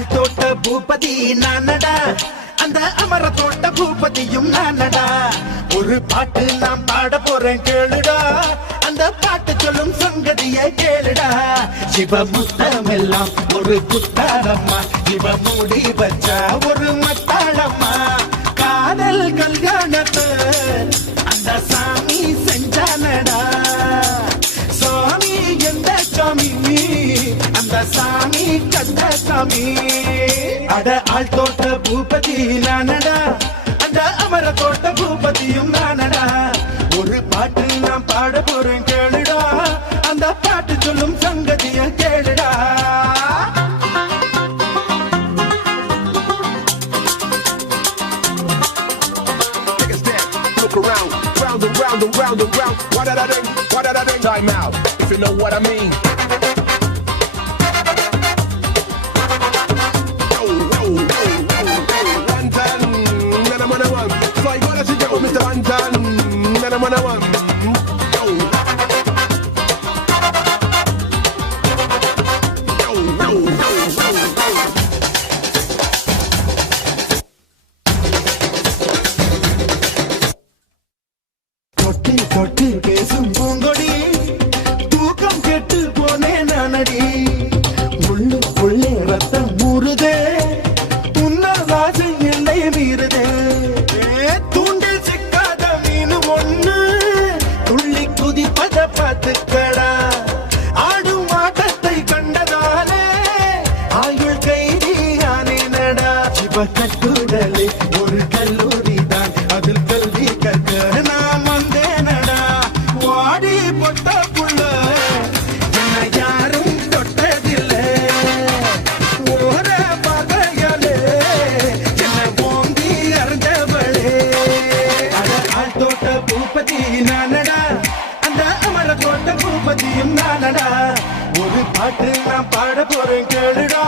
ஆழ்தோட்ட பூபதி நானடா, அந்த அமர தோட்ட பூபதியும் நானடா. ஒரு பாட்டு நான் பாட போறேன் கேளுடா, அந்த பாட்டு சொல்லும் சங்கதியை கேளுடா. சிவமுத்தமெல்லாம் ஒரு புத்தாரம்மா, சிவ மூடி வச்சா ஒரு மத்தாளம்மா. காதல் கல்யாணத்தை அந்த சாமி செஞ்சானடா. சாமி எந்த சாமி? அந்த சாமி கந்த சாமி. அட ஆழ்தோட்ட பூபதி நானடா, அந்த அமர தோட்ட பூபதியும் நானடா. ஒரு பாட்டு நான் பாட போறேன் கேளுடா, அந்த பாட்டு சொல்லும் சங்கதியை கேளுடா. Around, round and round and round and round. What did I do? What did I do? Time out, if you know what I mean. Yo, yo, yo, yo, yo. One time, then I'm on a one. So I gotta see you, Mr. One time, then I'm on a one. Yo. Yo, yo, yo, yo, yo. தொட்டு தொட்டு பேசும் பூங்கொடி, தூக்கம் கெட்டு போனேன் நானடி. உள்ளுக்குள்ளே ரத்தம் ஊறுதே, உன்னால் ஆசை எல்லை மீறுதே. தூண்டில் சிக்காத மீன் ஒண்ணு துள்ளி குதிப்பத பார்த்துக்கடா. ஆடும் ஆட்டத்தை கண்டதாலே ஆயுள் கைதி ஆனேனடா. சிவ கட்டுடலே ஒரு கல்லூரி தான், அதில் கல்வி கற்க நான் வந்தேனடா. வாடி பொட்டக்குள்ள என்னை யாரும் தொட்டதில்லை. ஓர பகையாலே என்னை ஓங்கி அறிஞ்சவளே. அட ஆழ்தோட்ட பூபதி நானடா, அந்த அமர தோட்ட பூபதியும் நானடா. ஒரு பாட்டு நான் பாட போறேன் கேளுடா,